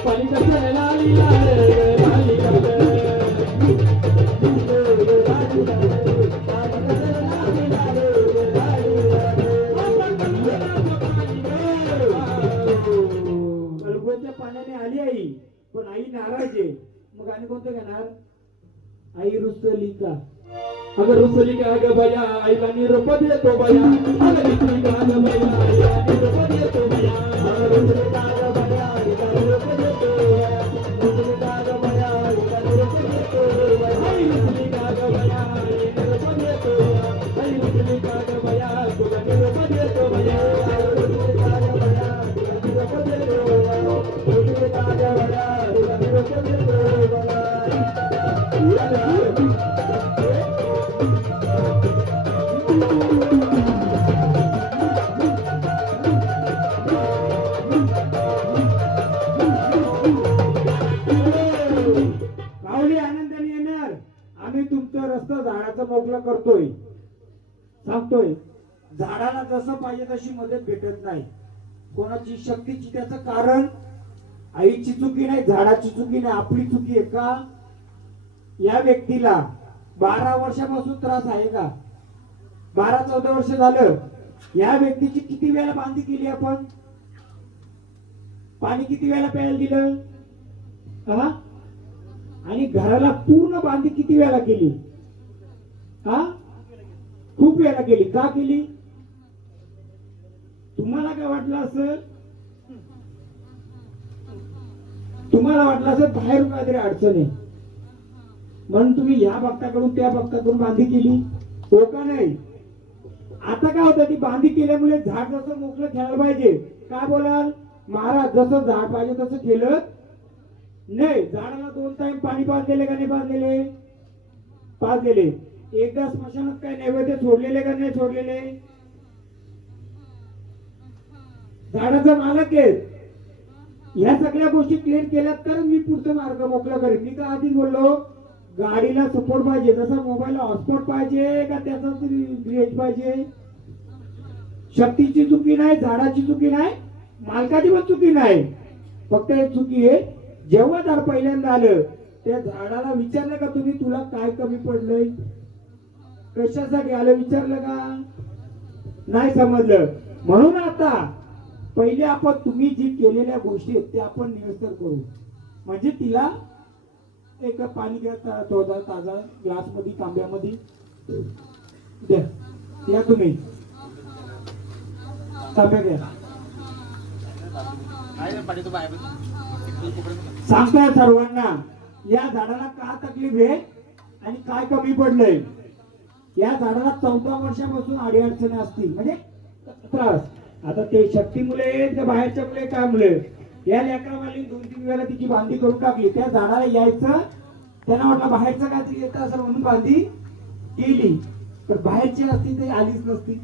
पाणी कशाने लाली लाल ग लाली लाल. कलगोच्या पाण्याने आली आई, पण आई नाराज आहे. मग आणि कोणतं घेणार? आई रुसली का? अगर रुसली का ग बया, आईला निरोप देतो बया. अगर रुसली का ग बया, आईला निरोप देतो बया. अगर रुसली का ग बया, आईला निरोप देतो बया. रुसली का ग बया, आईला निरोप देतो बया. आई रुसली का ग बया, आईला निरोप देतो बया. आई रुसली का ग बया, तुला निरोप देतो बया. आई रुसली का ग बया, तुला निरोप देतो बया. रुसली का ग बया, तुला निरोप देतो बया. माऊली आनंदाने येणार. आम्ही तुमचं रस्ता झाडाचं मोकळं करतोय, सांगतोय. झाडाला जसं पाहिजे तशी मदत भेटत नाही. कोणाची शक्तीची त्याचं कारण आईची चुकी नाही, झाडाची चुकी नाही, आपली चुकी आहे का? या व्यक्तीला 12 वर्षापासून त्रास आहे का? 12-14 वर्ष झालं. या व्यक्तीची किती वेळा बांधी केली आपण? पाणी किती वेळा प्यायला दिलं? हा? आणि घराला पूर्ण बांधी किती वेळा केली? हा? खूप वेळा केली. का केली? तुम्हाला काय वाटलं असं? तुम्हाला वाटलं असं बाहेरून काहीतरी अडचण आहे म्हणून तुम्ही या भक्ताकडून त्या भक्ताकडून बांधी केली. हो का नाही? आता काय होतं, ती बांधी केल्यामुळे झाड जसं मोकळं खेळायला पाहिजे. काय बोलाल महाराज? जसं झाड पाहिजे तसं केलं नाही. झाडाला 2 टाइम पाणी पाजलेले का नाही पाजलेले? पाजलेले. एकदा स्मशानात काय नैवेद्य सोडलेले का नाही सोडलेले? झाडाचा मालक आहे. ह्या सगळ्या गोष्टी क्लिअर केल्यात तर मी पुढचा मार्ग मोकळा करेन. मी का आधी बोललो, गाडीला सपोर्ट पाहिजे, जसा मोबाईलला हॉटस्पॉट पाहिजे का त्याचा रेंज पाहिजे. शक्तीची चुकी नाही, झाडाची चुकी नाही, मालकाची पण चुकी नाही. फक्त एक चुकी आहे, जेव्हा झाड पहिल्यांदा आलं त्या झाडाला विचारलं का तुम्ही तुला काय कमी पडलंय, कशासाठी आलं विचारलं का? नाही समजलं. म्हणून आता पहिले आपण तुम्ही जी केलेल्या गोष्टी आहेत त्या आपण निरसन करू. म्हणजे तिला एक पाणी घ्या, थोडा ताजा ग्लास मध्ये, तांब्यामध्ये द्या. या तुम्ही तांब्या घ्या. सांगताय सर्वांना या झाडाला का तकलीफ आहे आणि काय कमी पडलंय. या झाडाला 14 वर्षापासून अडीअडचणी असतील, म्हणजे त्रास. आता ते शक्ती मुले त्या बाहेरच्या मुले काय मुले, या लेकरावाली 2-3 वेळा तिची बांधी करून टाकली. त्या झाडाला यायचं, त्यांना वाटलं बाहेरचं काहीतरी येतं असं म्हणून बांधी केली, पण बाहेरची नसती ते आलीच नसती.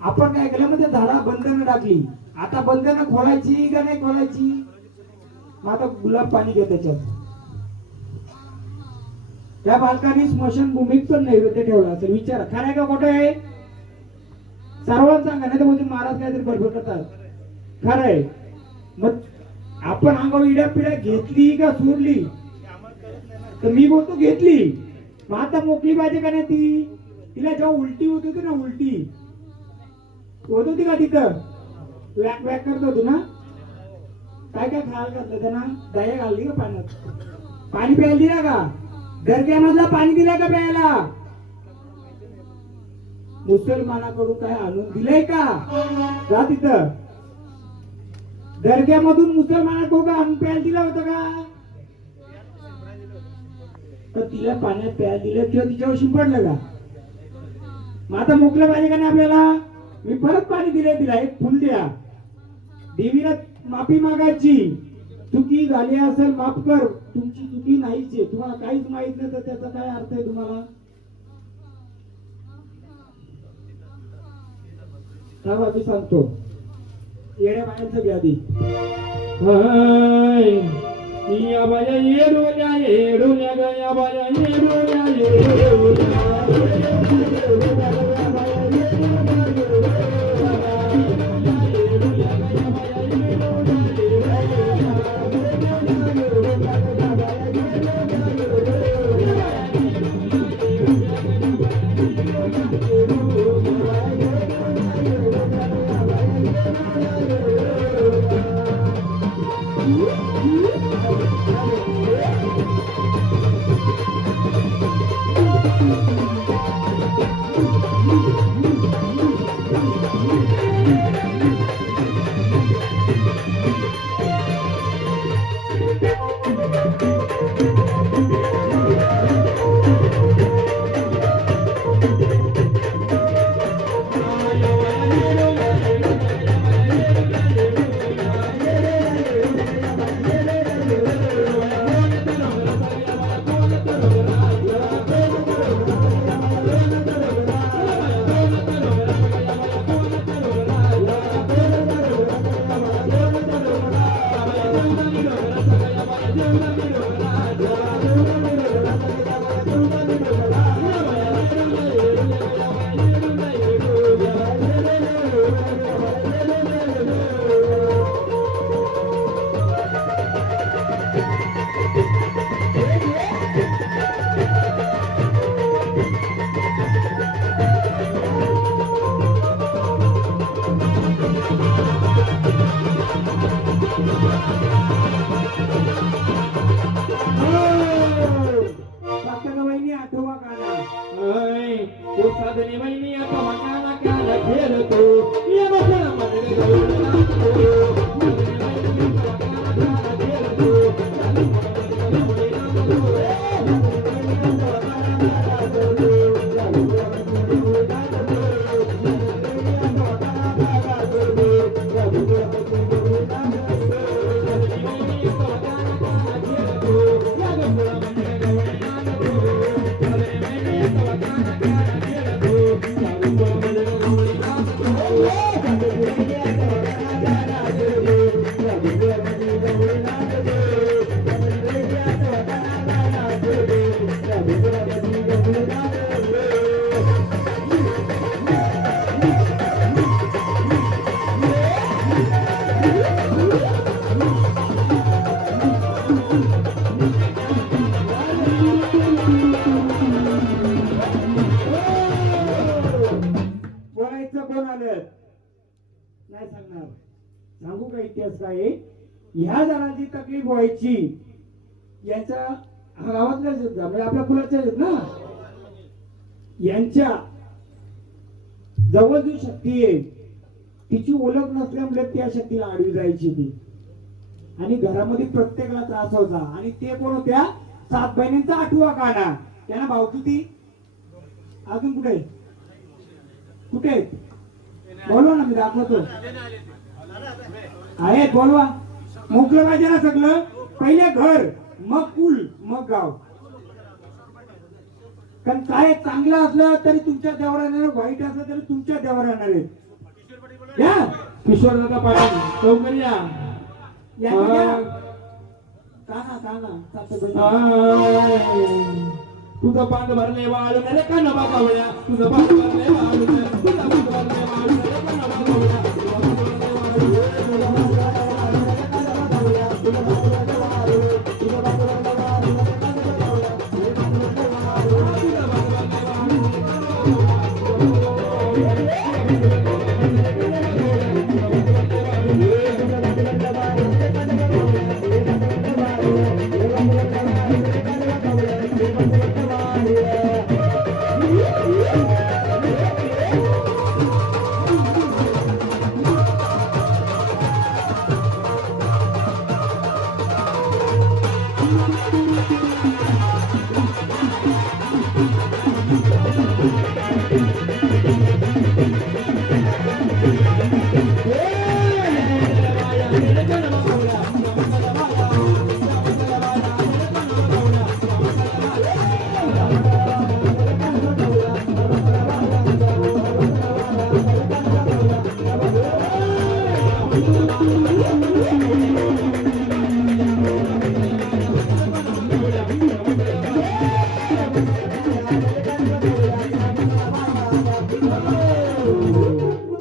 आपण काय केलं मग त्या झाडा बंधनं टाकली. आता बंधनं खोलायची का नाही खोलायची? मग आता गुलाब पाणी घे त्याच्यात. त्या बालकांनी स्मशानभूमीत पण नैवेद्य ठेवला असेल. विचारा खरं आहे का खोटं आहे? सर्वांना सांगा, नाही तर म्हणजे महाराज काहीतरी बडबड करतात. खरं आहे. मग आपण अंगावर इड्या पिढ्या घेतली का सोडली? तर मी बोलतो घेतली. मग आता मोकळी पाहिजे का नाही ती? तिला जेव्हा उलटी होत होती ना, उलटी होत होती का तिथं? वॅक वॅक करत होती ना? काय काय खायला घातलं त्यांना? दया घालली का पाण्यात? पाणी प्यायला दिला का? दर्ग्यामधला पाणी दिलं का प्यायला? मुसलमानाकडून काय आणून दिलंय का? जा तिथं. दर्ग्यामधून मुसलमानाकडून काय आणून प्यायला दिलं होतं का? तर तिला पाण्यात प्यायला दिलं किंवा तिच्यावर शिंपडलं का? मग आता मोकळं पाहिजे का नाही आपल्याला? मी परत पाणी दिले, तिला एक फुल द्या. देवीला माफी मागायची. चुकी झाली असेल माफ कर. तुमची चुकी नाहीच आहे. तुम्हाला काहीच माहित नाही तर त्याचा काय अर्थ आहे तुम्हाला? तेव्हा मी सांगतो येड्या बायांचं घ्या आधी. या बाया येडोल्या येडोल्या ग, या बाया येडोल्या येडोल्या. आठवा गाणं. तो साधने वहिनी आता मनाला काला खेळतो. या बसला मध्ये गौर लागतो. नाही सांगणार. सांगू का इतिहास काय आहे? ह्या जणांची तकलीफ व्हायची यांच्या गावातल्याच आहेत म्हणजे आपल्या कुलाच्या आहेत ना, यांच्या जवळ जी शक्ती आहे तिची ओळख नसल्यामुळे त्या शक्तीला आडवी जायची ती. आणि घरामध्ये प्रत्येकाला त्रास व्हायचा. आणि ते कोण होत्या? 7 बहिणींचा 8वा गाणा. त्यांना भाऊ किती? अजून कुठे कुठे बोलवा ना, मी दाखवतो. आहेत बोलवा. मोकळं पाहिजे ना सगळं. पहिले घर, मग कुल, मग गाव. कारण काय चांगलं असलं तरी तुमच्या देवाला येणार, वाईट असलं तरी तुमच्या देवाला येणार आहे. या किशोर दादा पाटील लवकर या या की या. काना सासूबाई. तुझं पांग भरले वाळून रे का नवा कावळ्या तुझं पांग भरले वाळून तुझं पांग भरले वाळून रे का नवा कावळ्या तुझं पांग भरले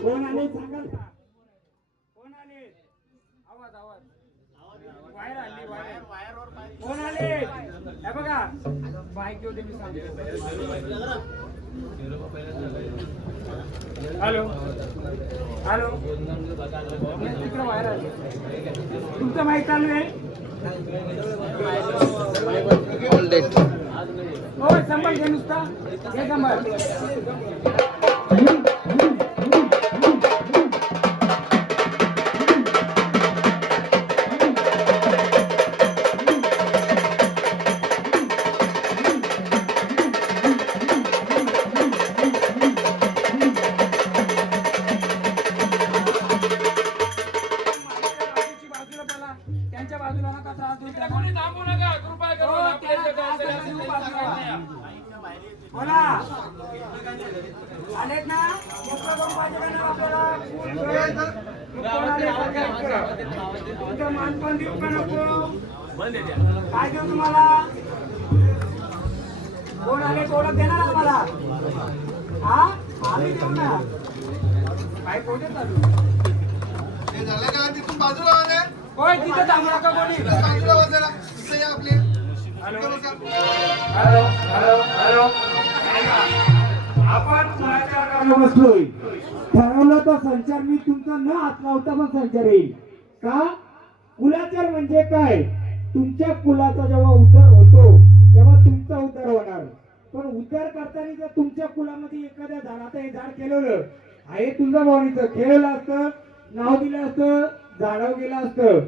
कोण आले सांगाल का? कोण आले? आवाज वायर आली वायर. कोण आले? हे बघा बाईक होते मी सांगतो. हॅलो हॅलो तिकडे वायर आली. तुमचं माईक चालू आहे. हो संभाळ घे नुसता हे संभाळ. त्यांच्या बाजूला नका त्रास देऊ. कोणी थांबू नका कृपया हो, करून त्याला त्रास देऊ बाजूला. बोला आलेत ना मोकळं करून पाहिजे का ना आपल्याला. कोण आले सांगा. तुमचं मान पण देऊ का नको. काय देऊ तुम्हाला. कोण आले ओळख देणार आम्हाला. हा आम्ही देऊ ना. काय कोठे चालू हे झालं का तिथून बाजूला वाजा होय तिथं थांबू नका कोणी. बाजूला वाजायला इथं या आपले हॅलो हॅलो हॅलो आपण कुणाच्या कामाला बसलोय. ठरवलं तर संचार मी तुमचा न हात लावता पण संचार येईल का. कुलाचार म्हणजे काय. तुमच्या कुलाचा जेव्हा उद्धार होतो तेव्हा तुमचा उद्धार होणार. पण उद्धार करताना जर तुमच्या कुलामध्ये एखाद्या झाडाचं हे झाड केलेलं आहे तुझं भावनीचं खेळलं असतं नाव दिलं असतं झाडावर गेलं असतं.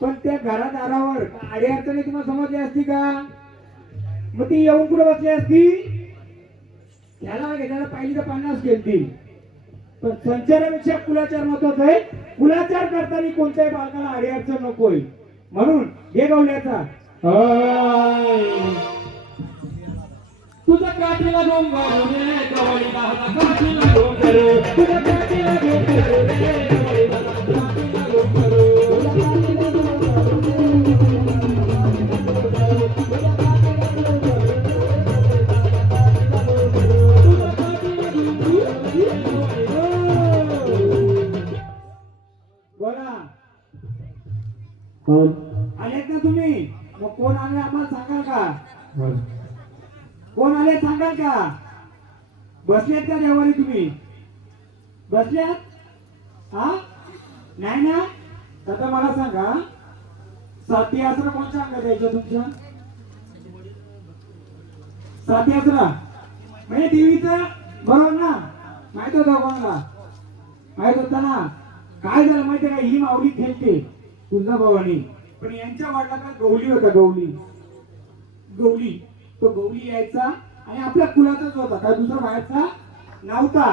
पण त्या घरादारावर आडी अडचणी तुम्हाला समजली असती का. मग ती येऊन कुठे बसली असती. त्याला त्याला पाहिली तर 50 केलती. पण संचारापेक्षा कुलाचार महत्वाचा आहे. कुलाचार करताना कोणत्याही बालकाला आडी अडचण नकोय. म्हणून हे गवल्याचा तुझं काठीला डोंगर रे कवळी दादा काठीला डोंगर तुझं काठीला डोंगर रे कवळी दादा काठीला डोंगर बोला आलेत ना तुम्ही. मग कोण आले आम्हाला सांगाल का. कोण आले सांगाल का. बसलेत का देवारी तुम्ही. बसल्यात हा नाही ना. आता मला सांगा साथी आसरा कोणत्या अंगात द्यायच्या तुमच्या. साथी आसरा म्हणजे देवीचं बरोबर ना. माहित होतं कोणाला माहित होता ना. काय झालं माहितीये का. ही माऊली खेळते तुझा भवानी. पण यांच्या वडिलांना गवली होता. गवली तो गवली यायचा आणि आपल्या कुलाचाच होता. काय दुसरा बाहेरचा नव्हता.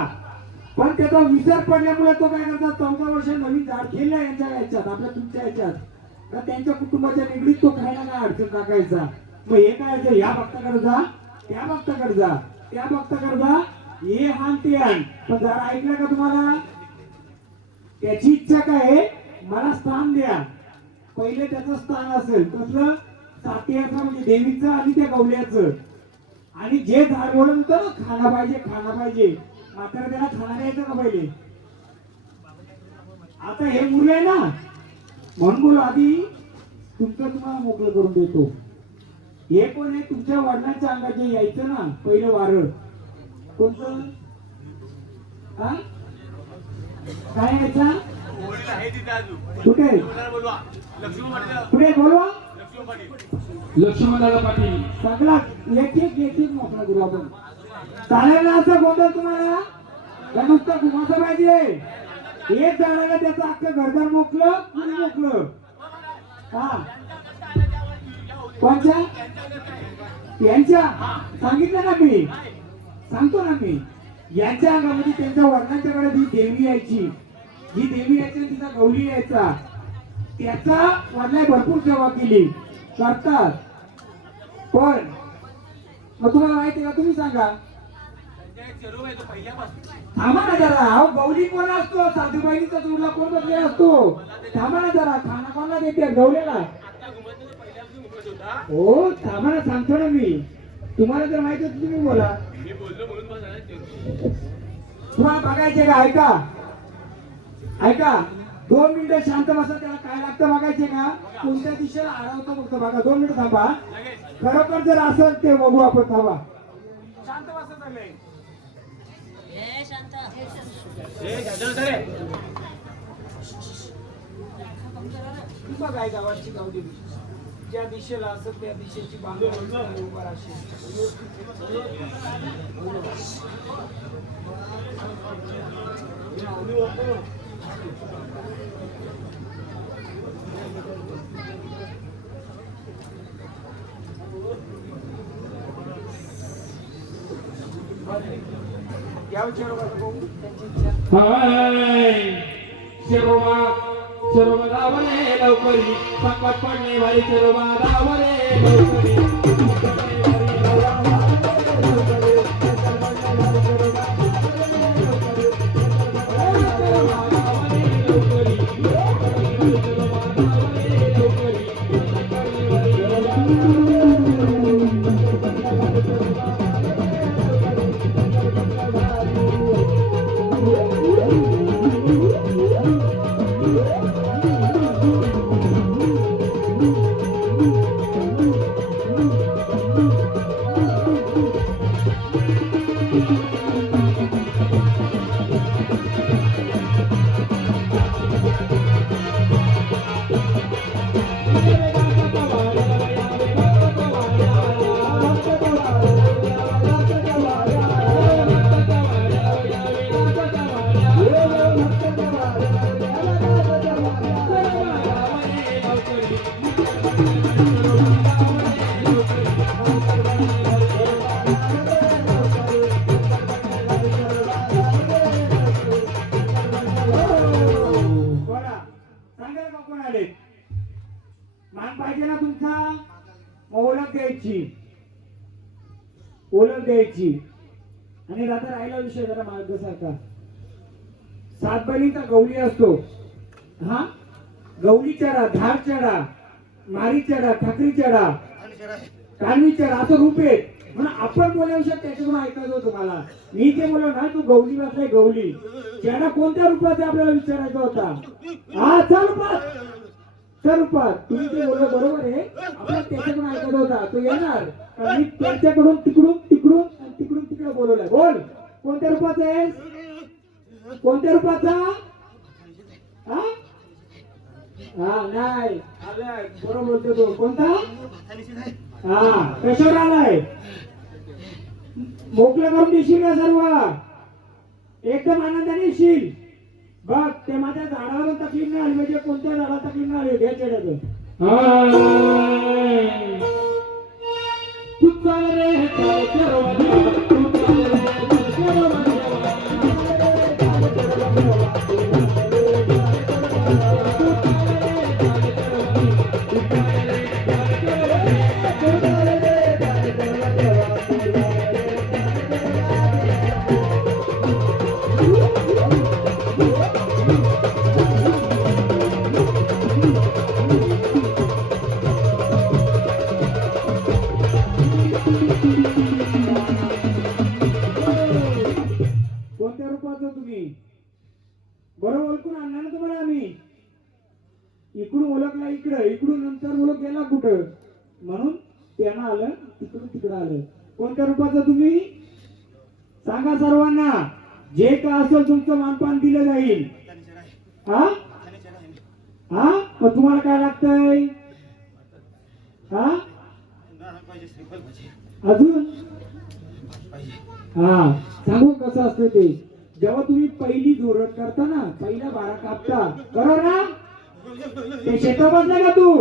पण त्याचा विसर पडल्यामुळे तो काय करता 14 वर्ष नवीन झाड खेळला यांच्या याच्यात आपल्या तुमच्या याच्यात. तर त्यांच्या कुटुंबाच्या निगडीत तो काय ना काय अडचण टाकायचा. मग हे काय या भक्ताकडे जा त्या भक्ताकडे जा त्या भक्ताकडे जा हे हान ते हान. पण जरा ऐकलं का तुम्हाला. त्याची इच्छा काय आहे, मला स्थान द्या. पहिले त्याचं स्थान असेल कसलं, सातियाचं म्हणजे देवीचं आणि त्या गवल्याचं. आणि जे झाड बोलत होतं ना, खाना पाहिजे खाना पाहिजे, मात्र त्याला खाना द्यायचं का पहिले. आता हे मुलं आहे ना, म्हणून बोलो आधी तुमचं तुम्हाला मोकळं करून देतो. हे कोण आहे, तुमच्या वडिलांच्या अंगाचे यायचं ना पहिलं वारं कोणतं, हा काय यायचा, कुठे कुठे बोलवा, लक्ष्मणदादा पाटील. सगळा एक एक मोकळा करू आपण. चालेल ना असं गोंधळ तुम्हाला, का नुसतं घुमाचं पाहिजे. एक झाडाला त्याचं अख्खं घरदार मोकलं कुणी मोकलं. हा कोणच्या, यांच्या सांगितलं ना मी, सांगतो ना मी. यांच्या अंगामध्ये त्यांच्या वर्णांच्याकडे जी देवी यायची, जी देवी यायची तिचा गौरी यायचा, त्याचा वडिलांनी भरपूर सेवा केली करतात. पण मग तुम्हाला माहिती का, तुम्ही सांगा. थांबा ना जरा, अहो गौरी कोण असतो, साधूबाईचा जोडला कोण बसले असतो. थांबा ना जरा, खाना कोणाला देते, गौरीला. हो थांबा ना, सांगतो ना मी. तुम्हाला जर माहिती होतं तुम्ही बोला. तुम्हाला बघायचे का, ऐका ऐका, 2 मिनिटं शांत बसा. त्याला काय लागतं बघायचे का, कोणत्या दिशेला आळवतो फक्त बघा. 2 मिनिटं थांबा. खरोखर जर असेल ते बघू आपण. थांबा, शांत बसा सगळे. बघा गावाची गावली ज्या दिशेला असेल त्या दिशेची बांधून उभा राहशील. शिरोबा शिरोबा दावले लवकरी, संकट पडणे वारी शिरोबा दावले लवकरी. मान पाहिजे ना तुमचा, ओळख द्यायची, ओळख द्यायची. आणि रात्र राहिला विषय जरा मार्गसारखा. 7 बैलीचा गवली असतो. हा गवली चढा, धार चढा, मारी चढा, ठाकरी चढा, कानवी चढा, असं रूप आहे. म्हणून आपण बोलाविषयी त्याच्याकडून ऐकायचं तुम्हाला. मी ते बोललो ना, तू गवली बसलाय गवली, चढा कोणत्या रूपात आपल्याला विचारायचा होता. हा चल रूपात, चल रूपात. तुम्ही ते बोललो बरोबर आहे, आपल्याला त्याच्याकडून ऐकायचं होता. तो येणार, मी त्यांच्याकडून तिकडून तिकडून आणि तिकडून तिकडे बोलवलाय. बोल कोणत्या रूपात आहे, कोणत्या रूपाचा. हा हा नाही आलाय, बरोबर बोलतो तो. कोणता, हा कशावर आलाय, मोकळं करून देशील का सर्व, एकदम आनंदाने येशील. बघ ते माझ्या झाडावर तकलीफ नाही आली, म्हणजे कोणत्या झाडाला तकलीफ नाही आली. घ्या चढ्याचं. तू चाल रे चाल चरवला, तू चाल रे चाल चरवला. आणला ना तुम्हाला आम्ही. इकडून ओळखला इकडं, इकडून नंतर ओळख गेला कुठं, म्हणून त्यानं आलं तिकडून तिकडं आलं. कोणत्या रूपाचं तुम्ही सांगा सर्वांना. जे का असेल तुमचं मानपान दिलं जाईल. हा हा मग तुम्हाला काय लागतंय? हा अजून हा सांगू कसं असतं ते. जेव्हा तुम्ही पहिली जोरट करता ना, पहिल्या बारा कापता, बरोबर ना? ते शेता बसलाय का तू?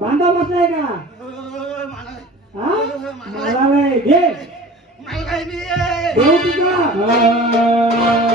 बांधा बसलाय का? हा मला घे देऊ तुझा.